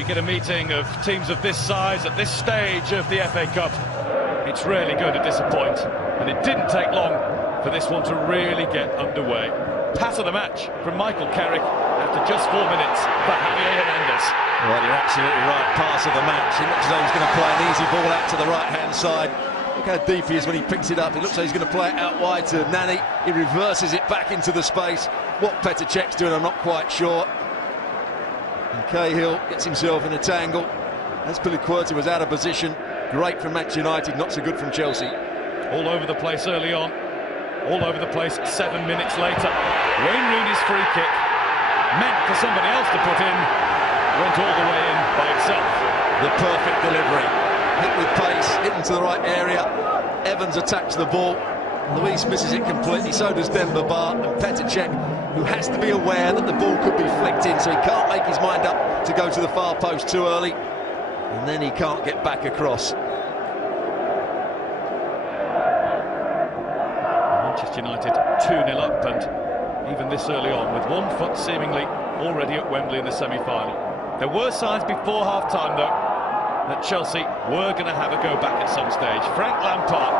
you get a meeting of teams of this size at this stage of the FA Cup, it's really going to disappoint. And it didn't take long for this one to really get underway. Pass of the match from Michael Carrick after just 4 minutes for Javier Hernandez. Well, you're absolutely right. Pass of the match. He looks as though he's going to play an easy ball out to the right-hand side. Look how deep he is when he picks it up. It looks like he's going to play it out wide to Nani. He reverses it back into the space. What Petr Cech's doing, I'm not quite sure. And Cahill gets himself in a tangle. Azpilicueta was out of position. Great from Manchester United, not so good from Chelsea. All over the place early on. All over the place 7 minutes later. Wayne Rooney's free kick, meant for somebody else to put in, went all the way in by itself. The perfect delivery. Hit with pace, hit into the right area. Evans attacks the ball. Luis misses it completely, so does Demba Ba. And Petr Cech, who has to be aware that the ball could be flicked in, so he can't make his mind up to go to the far post too early. And then he can't get back across. Manchester United 2-0 up, and even this early on, with 1 foot seemingly already at Wembley in the semi-final. There were signs before half-time, though, that Chelsea were going to have a go back at some stage. Frank Lampard,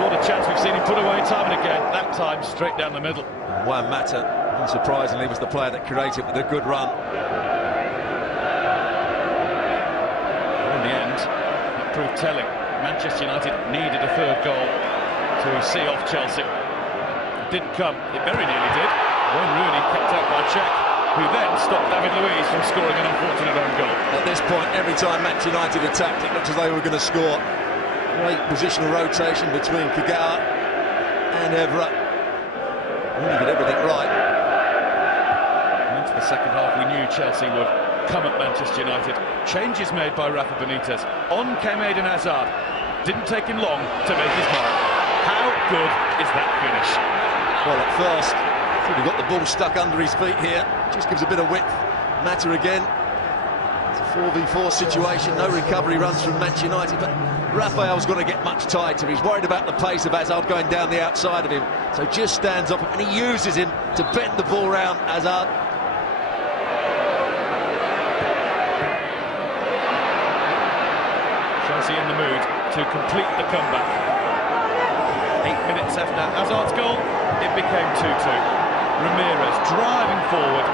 sort of chance we've seen him put away time and again, that time straight down the middle. Juan Mata, unsurprisingly, was the player that created with a good run. In the end, it proved telling. Manchester United needed a third goal to see off Chelsea. It didn't come, it very nearly did. Wayne Rooney kept out by Cech, who then stopped David Luiz from scoring an unfortunate own goal. At this point, every time Manchester United attacked, it looked as though they were going to score. Great positional rotation between Kagawa and Evra. Really did everything right. And into the second half, we knew Chelsea would come at Manchester United. Changes made by Rafa Benitez. On came Eden Hazard. Didn't take him long to make his mark. How good is that finish? Well, at first, I think he got the ball stuck under his feet here. Just gives a bit of width. Mata again. It's a 4v4 situation. No recovery runs from Manchester United, but Raphael's got to get much tighter. He's worried about the pace of Hazard going down the outside of him. So just stands up and he uses him to bend the ball round Hazard. Chelsea in the mood to complete the comeback. 8 minutes after Hazard's goal, it became 2-2. Ramirez driving forward.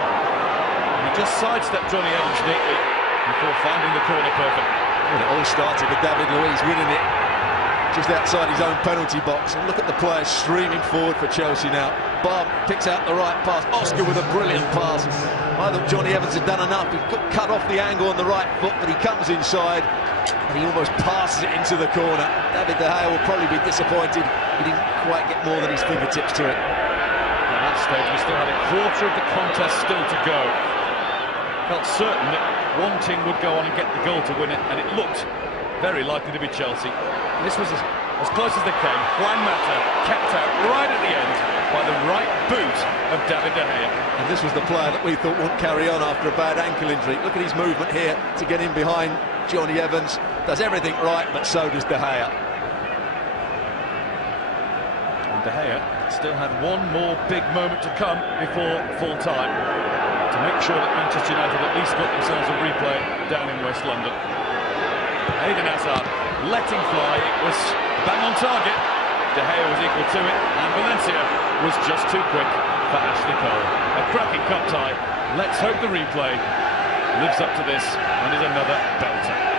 He just sidestepped Johnny Evans neatly before finding the corner perfect. Well, it all started with David Luiz winning it just outside his own penalty box. And look at the players streaming forward for Chelsea now. Barb picks out the right pass. Oscar with a brilliant pass. I thought Johnny Evans had done enough. He cut off the angle on the right foot, but he comes inside and he almost passes it into the corner. David De Gea will probably be disappointed. He didn't quite get more than his fingertips to it. At that stage, we still had a quarter of the contest still to go. Felt certain that one team would go on and get the goal to win it, and it looked very likely to be Chelsea. This was as close as they came. Juan Mata kept out right at the end by the right boot of David De Gea. And this was the player that we thought wouldn't carry on after a bad ankle injury. Look at his movement here to get in behind Johnny Evans. Does everything right, but so does De Gea. And De Gea still had one more big moment to come before full time, to make sure that Manchester United at least got themselves a replay down in West London. Eden Hazard letting fly, it was bang on target. De Gea was equal to it, and Valencia was just too quick for Ashley Cole. A cracking cup tie. Let's hope the replay lives up to this and is another belter.